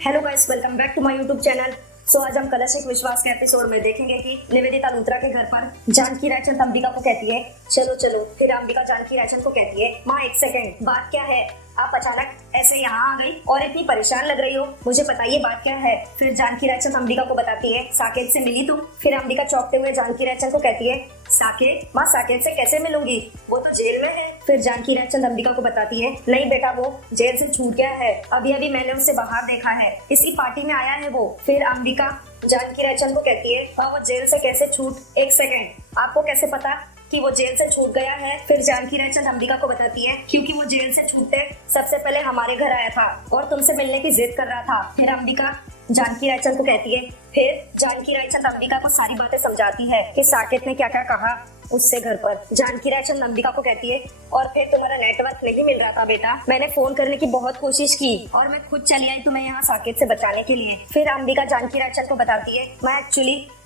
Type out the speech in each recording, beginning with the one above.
Hello guys, welcome back to my YouTube channel. आज हम कलश एक विश्वास के एपिसोड में देखेंगे कि निवेदिता लूथरा के घर पर जानकी रायचंद अंबिका को कहती है चलो चलो, फिर अंबिका जानकी रायचंद को कहती है माँ एक सेकंड, बात क्या है? आप अचानक ऐसे यहाँ आ गई और इतनी परेशान लग रही हो, मुझे बताइए बात क्या है। फिर जानकी रायचंद अंबिका को बताती है साकेत से मिली तुम? फिर अंबिका चौंकते हुए जानकी रायचंद को कहती है साकेत? माँ साकेत से कैसे मिलूंगी, वो तो जेल में है। फिर जानकी रायचंद अंबिका को बताती है नहीं बेटा, वो जेल से छूट गया है, अभी अभी मैंने उसे बाहर देखा है, इसी पार्टी में आया है वो। फिर अंबिका जानकी रायचंद को कहती है वो जेल से कैसे छूट? एक सेकंड, आपको कैसे पता कि वो जेल से छूट गया है? फिर जानकी रायचंद अंबिका को बताती है क्योंकि वो जेल से छूटते सबसे पहले हमारे घर आया था और तुमसे मिलने की जिद कर रहा था। फिर अंबिका जानकी रायचंद को कहती है, फिर जानकी रायचंद अंबिका को सारी बातें समझाती है कि साकेत ने क्या क्या कहा उससे घर पर। जानकी रायचंद अंबिका को कहती है और फिर तुम्हारा नेटवर्क नहीं मिल रहा था बेटा, मैंने फोन करने की बहुत कोशिश की और मैं खुद चली आई तुम्हें यहाँ साकेत से बचाने के लिए। फिर अंबिका जानकी रायचंद को बताती है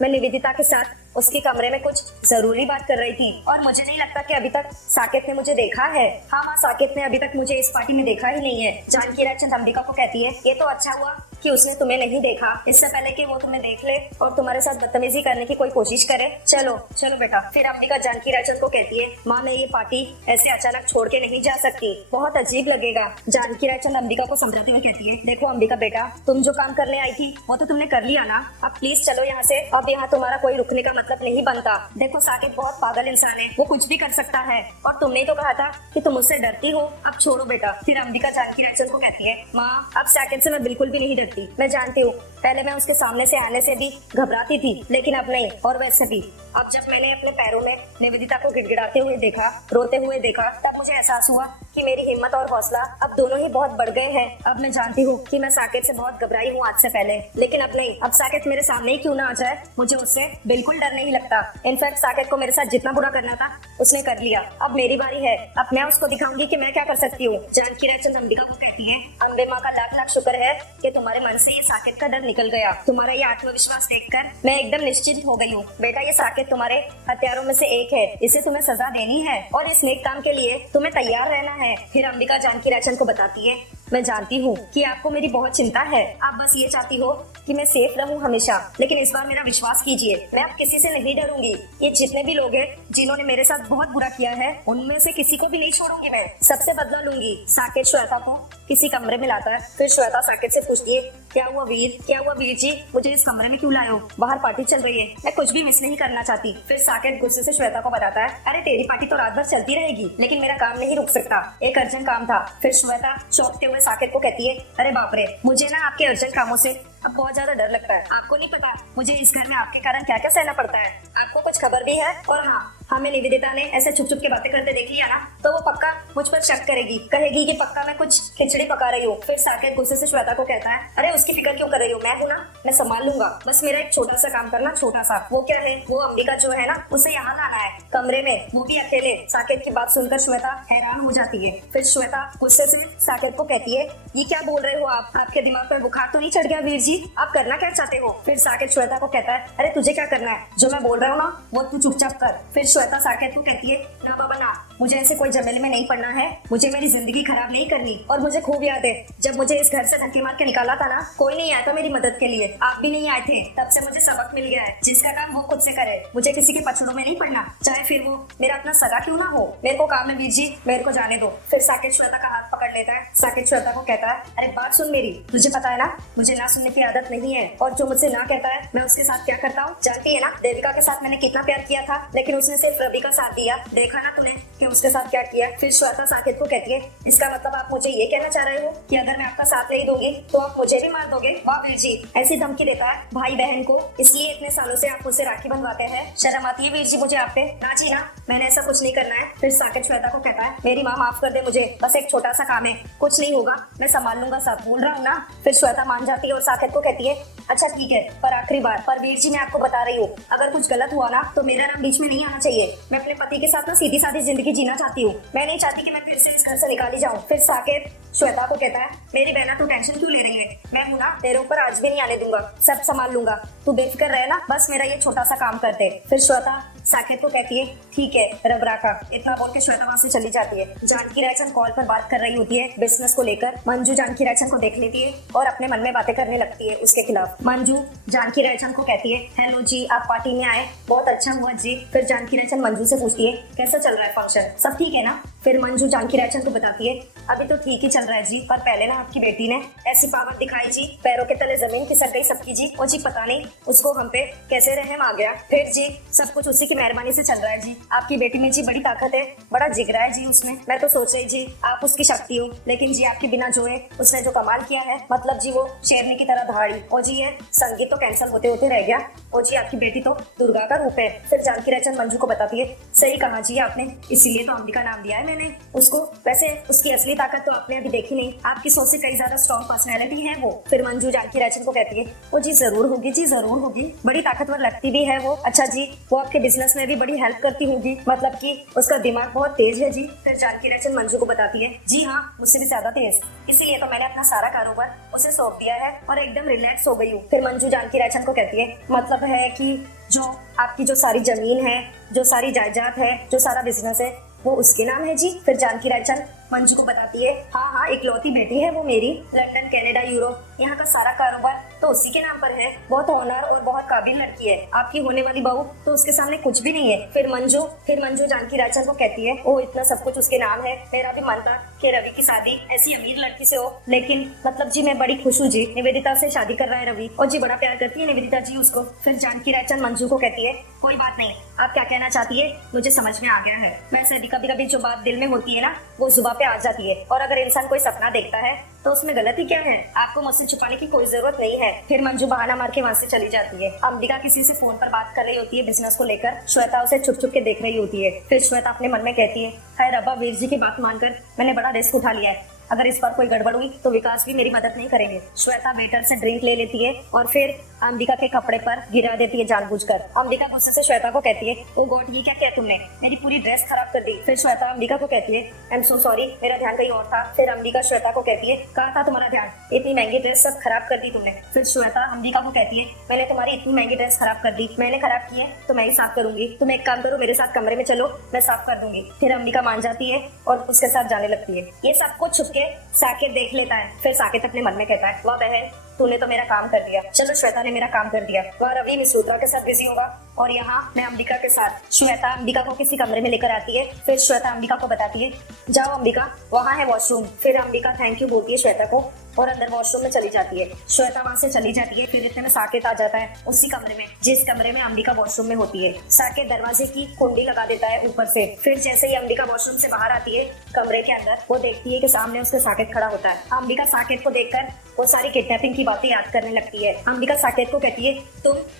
मैं निवेदिता के साथ उसके कमरे में कुछ जरूरी बात कर रही थी और मुझे नहीं लगता कि अभी तक साकेत ने मुझे देखा है। हाँ माँ, साकेत ने अभी तक मुझे इस पार्टी में देखा ही नहीं है। जानकी रायचंद अंबिका को कहती है ये तो अच्छा हुआ कि उसने तुम्हें नहीं देखा, इससे पहले कि वो तुम्हें देख ले और तुम्हारे साथ बदतमीजी करने की कोई कोशिश करे। चलो चलो बेटा। फिर अंबिका जानकी रायचंद को कहती है माँ मैं ये पार्टी ऐसे अचानक छोड़ के नहीं जा सकती, बहुत अजीब लगेगा। जानकी रायचंद अंबिका को समझाते हुए कहती है देखो अंबिका बेटा, तुम जो काम करने आई थी वो तो तुमने कर लिया ना, अब प्लीज चलो यहाँ से, अब यहाँ तुम्हारा कोई रुकने का मतलब नहीं बनता। देखो साकेत बहुत पागल इंसान है, वो कुछ भी कर सकता है और तुमने तो कहा था कि तुम उससे डरती हो, अब छोड़ो बेटा। फिर अंबिका जानकी रायचंद को कहती है माँ अब साकेत से मैं बिल्कुल भी नहीं डरती, मैं जानती हूँ पहले मैं उसके सामने से आने से भी घबराती थी लेकिन अब नहीं, और वैसे भी अब जब मैंने अपने पैरों में निवेदिता को गिड़गिड़ाते हुए देखा, रोते हुए देखा, तब मुझे एहसास हुआ कि मेरी हिम्मत और हौसला अब दोनों ही बहुत बढ़ गए हैं। अब मैं जानती हूँ कि मैं साकेत से बहुत घबराई हूँ आज से पहले, लेकिन अब नहीं, अब साकेत मेरे सामने ही क्यों ना आ जाए, मुझे उससे बिल्कुल डर नहीं लगता। इनफैक्ट साकेत को मेरे साथ जितना बुरा करना था उसने कर लिया, अब मेरी बारी है, अब मैं उसको दिखाऊंगी कि मैं क्या कर सकती हूँ। जानकी रायचंद अंबिका को कहती है अम्बे माँ का लाख लाख शुक्र है कि तुम्हारे मन से ये साकेत का डर निकल गया, तुम्हारा ये आत्मविश्वास देखकर मैं एकदम निश्चिंत हो गई हूँ। बेटा ये साकेत तुम्हारे हत्यारों में से एक है, इसे तुम्हें सजा देनी है और इस नेक काम के लिए तुम्हें तैयार रहना है। फिर अंबिका जानकी रायचंद को बताती है मैं जानती हूँ कि आपको मेरी बहुत चिंता है, आप बस ये चाहती हो कि मैं सेफ रहूं हमेशा, लेकिन इस बार मेरा विश्वास कीजिए, मैं अब किसी से नहीं डरूंगी। ये जितने भी लोग हैं जिन्होंने मेरे साथ बहुत बुरा किया है उनमें से किसी को भी नहीं छोड़ूंगी, मैं सबसे बदला लूंगी। साकेत श्वेता को किसी कमरे में लाता है। फिर श्वेता साकेत से पूछती है क्या हुआ वीर जी, मुझे इस कमरे में क्यों लाए हो? बाहर पार्टी चल रही है, मैं कुछ भी मिस नहीं करना चाहती। फिर साकेत गुस्से से श्वेता को बताता है अरे तेरी पार्टी तो रात भर चलती रहेगी, लेकिन मेरा काम नहीं रुक सकता, एक अर्जेंट काम था। फिर श्वेता चौंकते हुए साकेत को कहती है अरे बाप रे, मुझे ना आपके अर्जेंट कामों से अब बहुत ज्यादा डर लगता है, आपको नहीं पता मुझे इस घर में आपके कारण क्या क्या सहना पड़ता है, आपको कुछ खबर भी है। और हाँ, हमें निवेदिता ने ऐसे छुप छुप के बातें करते देख लिया ना तो वो पक्का मुझ पर शक करेगी, कहेगी कि पक्का मैं कुछ खिचड़ी पका रही हूँ। फिर साकेत गुस्से से श्वेता को कहता है अरे उसकी फिक्र क्यों कर रही हो, मैं हूँ ना, मैं संभाल लूंगा, बस मेरा एक छोटा सा काम करना, छोटा सा। वो क्या है? वो अंबिका जो है ना उसे यहाँ लाना है कमरे में, वो भी अकेले। साकेत की बात सुनकर श्वेता हैरान हो जाती है। फिर श्वेता गुस्से से साकेत को कहती है ये क्या बोल रहे हो आप, आपके दिमाग पर बुखार तो नहीं चढ़ गया वीर जी, आप करना क्या चाहते हो? फिर साकेत श्वेता को कहता है अरे तुझे क्या करना है, जो मैं बोल रहा हूँ ना वो तू चुपचाप कर। फिर श्वेता साकेत को कहती है ना बाबा ना, मुझे ऐसे कोई झमेले में नहीं पड़ना है, मुझे मेरी जिंदगी खराब नहीं करनी। और मुझे खूब याद है जब मुझे इस घर से धक्के मार के निकाला था ना, कोई नहीं आया था मेरी मदद के लिए, आप भी नहीं आए थे, तब से मुझे सबक मिल गया है जिसका काम वो खुद से करे, मुझे किसी के पछड़ों में नहीं पड़ना, चाहे फिर वो मेरा अपना सगा क्यों ना हो। मेरे को काम है वीर जी, मेरे को जाने दो। फिर साकेत श्वेता का हाथ पकड़ लेता है। साकेत श्वेता को कहता है अरे बात सुन मेरी, तुझे पता है ना मुझे ना सुनने की आदत नहीं है, और जो मुझसे ना कहता है मैं उसके साथ क्या करता हूँ जानती है ना। देविका के साथ मैंने कितना प्यार किया था, लेकिन उसने सिर्फ रवि का साथ दिया, देखा ना तूने कि उसके साथ क्या किया। फिर श्वेता साकेत को कहती है इसका मतलब आप मुझे ये कहना चाह रहे हो कि अगर मैं आपका साथ नहीं दूंगी तो आप मुझे भी मार दोगे? वाह वीर जी, ऐसी धमकी देता है भाई बहन को, इसलिए इतने सालों से आप मुझसे राखी बंधवाते हैं, शर्म आती है वीर जी मुझे आप पे? ना जी ना, मैंने ऐसा कुछ नहीं करना है। फिर साकेत श्वेता को कहता है मेरी माँ माफ कर दे मुझे, बस एक छोटा सा काम है, कुछ नहीं होगा, मैं संभाल लूंगा सब, बोल रहा हूँ ना। फिर श्वेता मान जाती है और साकेत को कहती है अच्छा ठीक है, पर आखिरी बार, पर वीर जी मैं आपको बता रही हूँ अगर कुछ गलत हुआ ना तो मेरा नाम बीच में नहीं आना चाहिए, मैं अपने पति के साथ ना सीधी सादी जिंदगी जीना चाहती हूँ, मैं नहीं चाहती कि मैं फिर से इस घर से निकाली जाऊँ। फिर साकेत श्वेता को कहता है मेरी बहना तू टेंशन क्यों ले रही है, मैं हूँ ना, तेरे ऊपर आज भी नहीं आने दूंगा, सब संभाल लूंगा, तू बेफिक्र रहे ना, बस मेरा ये छोटा सा काम करते। फिर श्वेता साकेत को कहती है ठीक है रबरा का। इतना बोल के श्वेता वहाँ से चली जाती है। जानकी रायचंद कॉल पर बात कर रही होती है बिजनेस को लेकर। मंजू जानकी रायचंद को देख लेती है और अपने मन में बातें करने लगती है उसके खिलाफ। मंजू जानकी रायचंद को कहती है हेलो जी, आप पार्टी में आए, बहुत अच्छा हुआ जी। फिर जानकी रायचंद मंजू से पूछती है कैसा चल रहा है फंक्शन, सब ठीक है ना। फिर मंजू जानकी रायचंद को बताती है अभी तो ठीक ही चल रहा है जी, पर पहले ना आपकी बेटी ने ऐसी पावर दिखाई जी, पैरों के तले जमीन खिसक गई सबकी जी। और जी पता नहीं उसको हम पे कैसे रहम आ गया। फिर जी सब कुछ उसी की मेहरबानी से चल रहा है जी। आपकी बेटी में जी बड़ी ताकत है, बड़ा जिगरा है जी उसमें। मैं तो सोच रही जी आप उसकी शक्ति हो, लेकिन जी आपके बिना जो है उसने जो कमाल किया है, मतलब जी वो शेरनी की तरह दहाड़ी। और जी ये संगीत तो कैंसिल होते होते रह गया। और जी आपकी बेटी तो दुर्गा का रूप है। फिर जानकी रायचंद मंजू को बताती है सही कहा जी आपने, इसीलिए तो अंबिका नाम दिया है मैंने उसको। वैसे उसकी असली ताकत तो आपने अभी देखी नहीं, आपकी सोच से कई ज्यादा स्ट्रॉन्ग पर्सनैलिटी है वो। फिर मंजू जानकी रायचंद को कहती है वो जी जरूर होगी जी, जरूर होगी, बड़ी ताकतवर लगती भी है वो। अच्छा जी वो आपके बिजनेस में भी बड़ी हेल्प करती होगी, मतलब कि उसका दिमाग बहुत तेज है जी। फिर जानकी रायचंद मंजू को बताती है जी हाँ मुझसे भी ज्यादा तेज, इसीलिए तो मैंने अपना सारा कारोबार उसे सौंप दिया है और एकदम रिलैक्स हो गई हूँ। फिर मंजू जानकी रायचंद को कहती है मतलब है कि जो आपकी जो सारी जमीन है, जो सारी जायदाद है, जो सारा बिजनेस है वो उसके नाम है जी। फिर जानकी रायचंद मंजू को बताती है हाँ इकलौती बेटी है वो मेरी, लंदन कनाडा यूरोप यहाँ का सारा कारोबार तो उसी के नाम पर है। बहुत ऑनर और बहुत काबिल लड़की है, आपकी होने वाली बहू तो उसके सामने कुछ भी नहीं है। फिर मंजू जानकी रायचंद को कहती है ओ इतना सब कुछ उसके नाम है, मेरा भी मन था कि रवि की शादी ऐसी अमीर लड़की से हो, लेकिन मतलब जी मैं बड़ी खुश हूँ जी, निवेदिता से शादी कर रहा है रवि, और जी बड़ा प्यार करती है निवेदिता जी उसको। फिर जानकी रायचंद मंजू को कहती है कोई बात नहीं, आप क्या कहना चाहती है मुझे समझ में आ गया है। वैसे भी कभी कभी जो बात दिल में होती है ना वो जुबान पे आ जाती है, और अगर इंसान कोई सपना देखता है तो उसमें गलती क्या है, आपको मुझसे छुपाने की कोई जरूरत नहीं है। फिर मंजू बहाना मार के वहाँ से चली जाती है। अंबिका किसी से फोन पर बात कर रही होती है बिजनेस को लेकर। श्वेता उसे छुप छुप के देख रही होती है। फिर श्वेता अपने मन में कहती है हाय रब्बा, वीर जी की बात मानकर मैंने बड़ा रिस्क उठा लिया है, अगर इस बार कोई गड़बड़ हुई तो विकास भी मेरी मदद नहीं करेंगे। श्वेता वेटर से ड्रिंक ले लेती है और फिर अंबिका के कपड़े पर गिरा देती है जानबूझकर। अंबिका गुस्से से श्वेता को कहती है ओ गॉड ये क्या किया तुमने, मेरी पूरी ड्रेस खराब कर दी। फिर श्वेता अंबिका को कहती है आई एम सो सॉरी, मेरा ध्यान कहीं और था। फिर अंबिका श्वेता को कहती है कहाँ था तुम्हारा ध्यान, इतनी महंगी ड्रेस सब खराब कर दी तुमने। फिर श्वेता अंबिका को कहती है मैंने तुम्हारी इतनी महंगी ड्रेस खराब कर दी, मैंने खराब की है तो मैं ही साफ करूंगी, तुम एक काम करो मेरे साथ कमरे में चलो, मैं साफ कर दूंगी। फिर अंबिका मान जाती है और उसके साथ जाने लगती है। ये सब कुछ छुप के साकेत देख लेता है। फिर साकेत अपने मन में कहता है वाह बहन तूने तो मेरा काम कर दिया, चलो श्वेता ने मेरा काम कर दिया। वह रवि मिस रुद्रा के साथ बिजी होगा और यहाँ मैं अंबिका के साथ। श्वेता अंबिका को किसी कमरे में लेकर आती है। फिर श्वेता अंबिका को बताती है जाओ अंबिका वहाँ है वॉशरूम। फिर अंबिका थैंक यू बोलती है श्वेता को और अंदर वॉशरूम में चली जाती है। श्वेता वहाँ से चली जाती है। फिर इतने में साकेत आ जाता है उसी कमरे में जिस कमरे में अंबिका वॉशरूम में होती है। साकेत दरवाजे की कुंडी लगा देता है ऊपर से। फिर जैसे ही अंबिका वॉशरूम से बाहर आती है कमरे के अंदर, वो देखती है कि सामने उसके साकेत खड़ा होता है। अंबिका साकेत को देखकर वो सारी किडनैपिंग की बातें याद करने लगती है। अंबिका साकेत को कहती है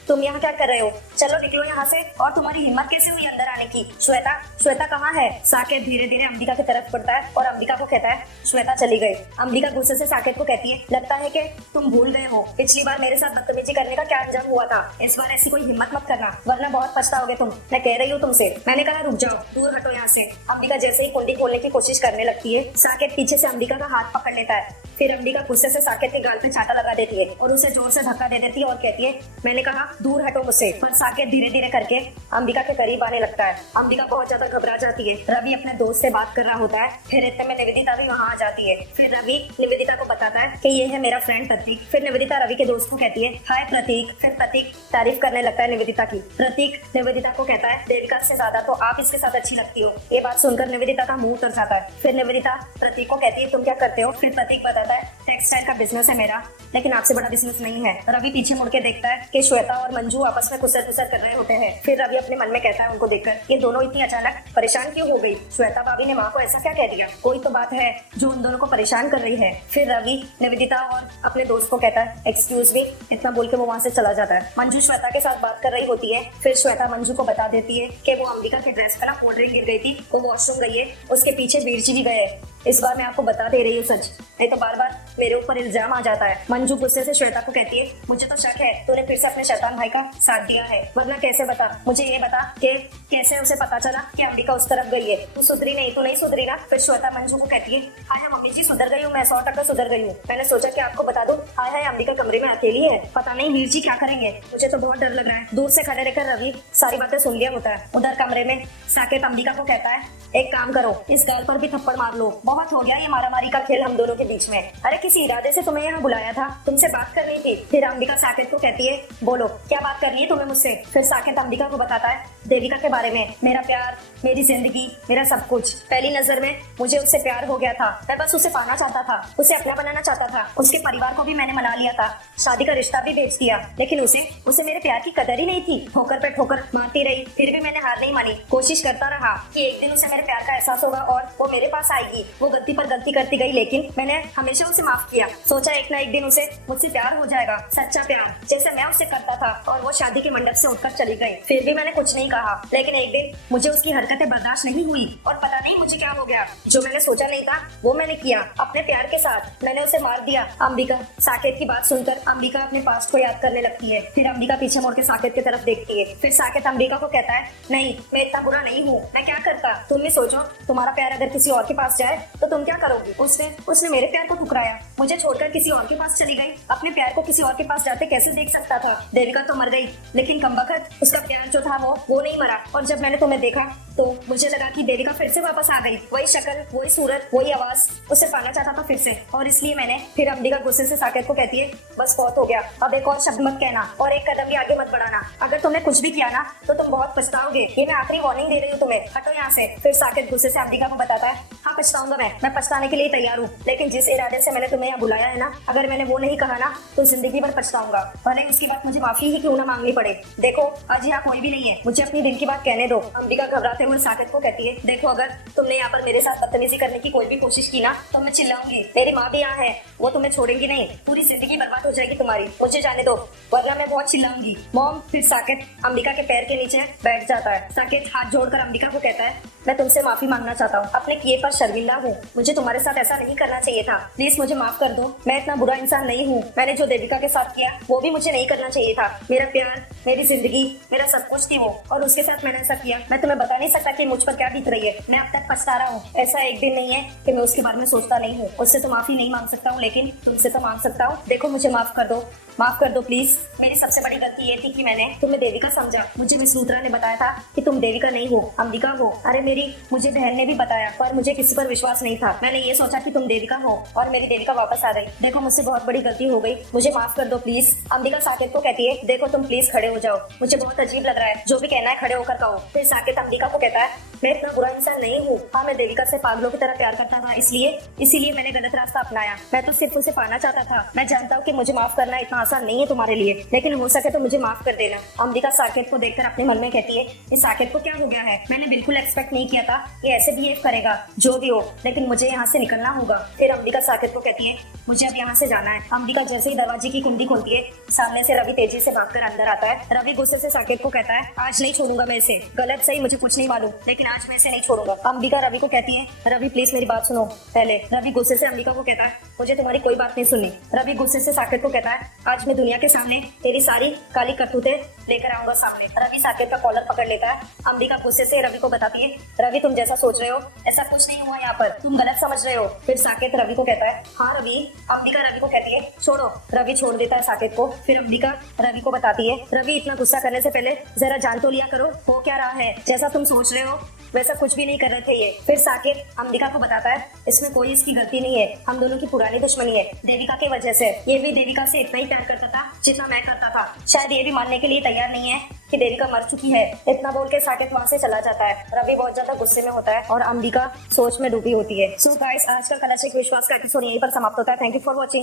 तुम यहाँ क्या कर रहे हो, चलो निकलो यहाँ से, और तुम्हारी हिम्मत कैसे हुई अंदर आने की। श्वेता कहाँ है। साकेत धीरे धीरे अंबिका की तरफ बढ़ता है और अंबिका को कहता है श्वेता चली गई। अंबिका गुस्से से साकेत को कहती है लगता है कि तुम भूल गए हो पिछली बार मेरे साथ बदतमीजी करने का क्या अंजाम हुआ था, इस बार ऐसी कोई हिम्मत मत करना वरना बहुत पछताओगे तुम, मैं कह रही हूँ तुमसे। मैंने कहा रुक जाओ, दूर हटो यहाँ से। अंबिका जैसे ही कुंडी खोलने की कोशिश करने लगती है साकेत पीछे से अंबिका का हाथ पकड़ लेता है। फिर अंबिका गुस्से से साकेत के गाल पे चाटा लगा देती है और उसे जोर से धक्का दे देती है और कहती है मैंने कहा दूर हटो मुझसे। पर साकेत धीरे धीरे करके अंबिका के करीब आने लगता है। अंबिका बहुत ज्यादा घबरा जाती है। रवि अपने दोस्त से बात कर रहा होता है। फिर इतने में निवेदिता भी वहाँ आ जाती है। फिर रवि निवेदिता को बताता है कि ये है मेरा फ्रेंड प्रतीक। फिर निवेदिता रवि के दोस्त को कहती है हाय प्रतीक। फिर प्रतीक तारीफ करने लगता है निवेदिता की। प्रतीक निवेदिता को कहता है देविका से ज्यादा तो आप इसके साथ अच्छी लगती हो। ये बात सुनकर निवेदिता का मुंह उतर जाता है। फिर निवेदिता प्रतीक को कहती है तुम क्या करते हो। फिर प्रतीक बताता है टेक्सटाइल का बिजनेस है मेरा, लेकिन आपसे बड़ा बिजनेस नहीं है। रवि पीछे मुड़ के देखता है कि श्वेता और मंजू आपस में कुसर कुसर कर रहे होते हैं। फिर रवि अपने मन में कहता है उनको देखकर ये दोनों इतनी अचानक परेशान क्यों हो गई, श्वेता भाभी ने माँ को ऐसा क्या कह दिया, कोई तो बात है जो उन दोनों को परेशान कर रही है। फिर रवि निवेदिता और अपने दोस्त को कहता है एक्सक्यूज मी, इतना बोल के वो वहाँ से चला जाता है। मंजू श्वेता के साथ बात कर रही होती है। फिर श्वेता मंजू को बता देती है कि वो अंबिका के ड्रेस पर ना कोल्ड ड्रिंक गिर गई थी, वो वॉशरूम गई है, उसके पीछे वीर जी भी गए। इस बार मैं आपको बता दे रही हूँ सच, नहीं तो बार बार मेरे ऊपर इल्जाम आ जाता है। मंजू गुस्से से श्वेता को कहती है, मुझे तो शक है तूने फिर से अपने शैतान भाई का साथ दिया है, वरना कैसे बता, मुझे ये बता कि कैसे उसे पता चला कि अंबिका उस तरफ गई है। तू सुधरी नहीं, तू नहीं सुधरी ना। फिर श्वेता मंजू को कहती है, हाय मम्मी जी सुधर गई हूँ मैं, 100% सुधर गई हूँ। मैंने सोचा कि आपको बता दूं, हाय हाय अंबिका कमरे में अकेली है, पता नहीं वीर जी क्या करेंगे। मुझे तो बहुत डर लग रहा है। दूर से खड़े रहकर रवि सारी बातें सुन लिया होता है। उधर कमरे में साकेत अंबिका को कहता है, एक काम करो, इस गाल पर भी थप्पड़ मार लो, बहुत हो गया ये मारामारी का खेल हम दोनों के बीच में। अरे किसी इरादे से तुम्हें यहाँ बुलाया था, तुमसे बात करनी थी। फिर अंबिका साकेत को कहती है, बोलो क्या बात करनी है तुम्हें मुझसे। फिर साकेत अंबिका को बताता है देविका के बारे में, मेरा प्यार, मेरी जिंदगी, मेरा सब कुछ। पहली नजर में मुझे उससे प्यार हो गया था, मैं बस उसे पाना चाहता था, उसे अपना बनाना चाहता था। उसके परिवार को भी मैंने मना लिया था, शादी का रिश्ता भी भेज दिया, लेकिन उसे मेरे प्यार की कदर ही नहीं थी। ठोकर पे ठोकर मारती रही, फिर भी मैंने हार नहीं मानी। कोशिश करता रहा कि एक दिन उसे मेरे प्यार का एहसास होगा और वो मेरे पास आएगी। वो गलती पर गलती करती गई, लेकिन मैंने हमेशा उसे माफ किया। सोचा एक ना एक दिन उसे मुझसे प्यार हो जाएगा, सच्चा प्यार जैसे मैं उससे करता था। और वो शादी के मंडप से उठकर चली गई। फिर भी मैंने कुछ नहीं कहा, लेकिन एक दिन मुझे उसकी हरकतें बर्दाश्त नहीं हुई और पता नहीं मुझे क्या हो गया। जो मैंने सोचा नहीं था वो मैंने किया, अपने प्यार के साथ मैंने उसे मार दिया। अंबिका साकेत की बात सुनकर अंबिका अपने पास्ट को याद करने लगती है। फिर अंबिका पीछे मुड़ के साकेत की तरफ देखती है। फिर साकेत अंबिका को कहता है, नहीं मैं इतना बुरा नहीं हूँ, मैं क्या करता, तुम भी सोचो, तुम्हारा प्यार अगर किसी और के पास जाए तो तुम क्या करोगी। उसने मेरे प्यार को ठुकराया, मुझे छोड़कर किसी और के पास चली गई। अपने प्यार को किसी और के पास जाते कैसे देख सकता था। देविका तो मर गई, लेकिन कमबख्त उसका प्यार जो था वो नहीं मरा। और जब मैंने तुम्हें देखा तो मुझे लगा कि देविका फिर से वापस आ गई, वही शक्ल, वही सूरत, वही आवाज, उसे पाना चाहता था फिर से। और इसलिए मैंने फिर अंबिका गुस्से से साकेत को कहती है, बस बहुत हो गया, अब एक और शब्द मत कहना और एक कदम भी आगे मत बढ़ाना। अगर तुमने कुछ भी किया ना तो तुम बहुत पछताओगे, ये मैं आखिरी वार्निंग दे रही हूँ तुम्हें, हटो यहाँ से। फिर साकेत गुस्से से अंबिका को बताता है, हाँ पछताऊंगा, मैं पछताने के लिए तैयार हूँ, लेकिन जिस इरादे से मैंने तुम्हें यहाँ बुलाया है ना, अगर मैंने वो नहीं कहा ना तो जिंदगी भर पछताऊंगा, भले उसकी बात मुझे माफी ही क्यों ना मांगनी पड़े। देखो आज यहाँ कोई भी नहीं है, मुझे अपनी दिल की बात कहने दो। अंबिका घबराते हुए साकेत को कहती है, देखो अगर तुमने यहाँ पर मेरे साथ बदतमीजी करने की कोई भी कोशिश की ना तो मैं चिल्लाऊंगी। मेरी माँ भी यहाँ है, वो तुम्हें छोड़ेंगी नहीं, पूरी जिंदगी बर्बाद हो जाएगी तुम्हारी, मुझे जाने दो वरना मैं बहुत चिल्लाऊंगी। मॉम। फिर साकेत अंबिका के पैर के नीचे बैठ जाता है। साकेत हाथ जोड़कर अंबिका को कहता है, मैं तुमसे माफी मांगना चाहता हूँ, अपने किए पर शर्मिंदा हूँ, मुझे तुम्हारे साथ ऐसा नहीं करना चाहिए था, प्लीज मुझे माफ कर दो, मैं इतना बुरा इंसान नहीं हूँ। मैंने जो देविका के साथ किया वो भी मुझे नहीं करना चाहिए था। मेरा प्यार, मेरी जिंदगी, मेरा सब कुछ थी वो, और उसके साथ मैंने ऐसा किया। मैं तुम्हें बता नहीं सकता कि मुझ पर क्या बीत रही है, मैं अब तक पछता रहा हूँ। ऐसा एक दिन नहीं है कि मैं उसके बारे में सोचता नहीं हूँ। उससे तो माफी नहीं मांग सकता हूँ, लेकिन तुमसे तो मांग सकता हूँ। देखो मुझे माफ कर दो प्लीज। मेरी सबसे बड़ी गलती ये थी कि मैंने तुम्हें देविका समझा। मुझे मिस लूथरा ने बताया था कि तुम देविका नहीं हो, अंबिका हो। अरे मुझे बहन ने भी बताया, पर मुझे किसी पर विश्वास नहीं था। मैंने ये सोचा कि तुम देविका हो और मेरी देविका वापस आ गई। देखो मुझसे बहुत बड़ी गलती हो गई, मुझे माफ कर दो प्लीज। अंबिका साकेत को कहती है, देखो तुम प्लीज खड़े हो जाओ, मुझे बहुत अजीब लग रहा है, जो भी कहना है खड़े होकर कहो। फिर साकेत अंबिका को कहता है, मैं इतना बुरा इंसान नहीं हूँ। हाँ मैं देविका से पागलों की तरह प्यार करता था, इसीलिए मैंने गलत रास्ता अपनाया। मैं तो सिर्फ उसे पाना चाहता था। मैं जानता हूँ कि मुझे माफ करना इतना आसान नहीं है तुम्हारे लिए, लेकिन हो सके तो मुझे माफ कर देना। अंबिका साकेत को देखकर अपने मन में कहती है, इस साकेत को क्या हो गया है, मैंने बिल्कुल एक्सपेक्ट नहीं किया था ये ऐसे बिहेव करेगा। जो भी हो, लेकिन मुझे यहाँ से निकलना होगा। फिर अंबिका साकेत को कहती है, मुझे अब यहाँ से जाना है। अंबिका जैसे ही दरवाजे की कुंडी खोलती है, सामने से रवि तेजी से भागकर अंदर आता है। रवि गुस्से से साकेत को कहता है, आज नहीं छोड़ूंगा मैं इसे, गलत सही मुझे कुछ नहीं मालूम, लेकिन आज मैं इसे नहीं छोड़ूंगा। अंबिका रवि को कहती है, रवि प्लीज मेरी बात सुनो पहले। रवि गुस्से से अंबिका को कहता है, मुझे तुम्हारी कोई बात नहीं सुननी। रवि गुस्से से साकेत को कहता है, आज मैं दुनिया के सामने तेरी सारी काली करतूतें लेकर आऊंगा सामने। रवि साकेत का कॉलर पकड़ लेता है। अंबिका गुस्से से रवि को बताती है, रवि तुम जैसा सोच रहे हो ऐसा कुछ नहीं हुआ यहाँ पर, तुम गलत समझ रहे हो। फिर साकेत रवि को कहता है, हाँ रवि। अंबिका रवि को कहती है, छोड़ो। रवि छोड़ देता है साकेत को। फिर अंबिका रवि को बताती है, रवि इतना गुस्सा करने से पहले जरा जान तो लिया करो हो क्या रहा है। जैसा तुम सोच रहे हो वैसा कुछ भी नहीं कर रहे थे ये। फिर साकेत अंबिका को बताता है, इसमें कोई इसकी गलती नहीं है, हम दोनों की पुरानी दुश्मनी है देविका की वजह से। ये भी देविका से इतना ही प्यार करता था जितना मैं करता था। शायद ये भी मानने के लिए तैयार नहीं है कि देविका मर चुकी है। इतना बोल के साकेत वहाँ से चला जाता है। रवि बहुत ज्यादा गुस्से में होता है और अंबिका सोच में डूबी होती है। सो गाइस, आज का कलश एक विश्वास का एपिसोड यहीं पर समाप्त होता है। Thank you for watching.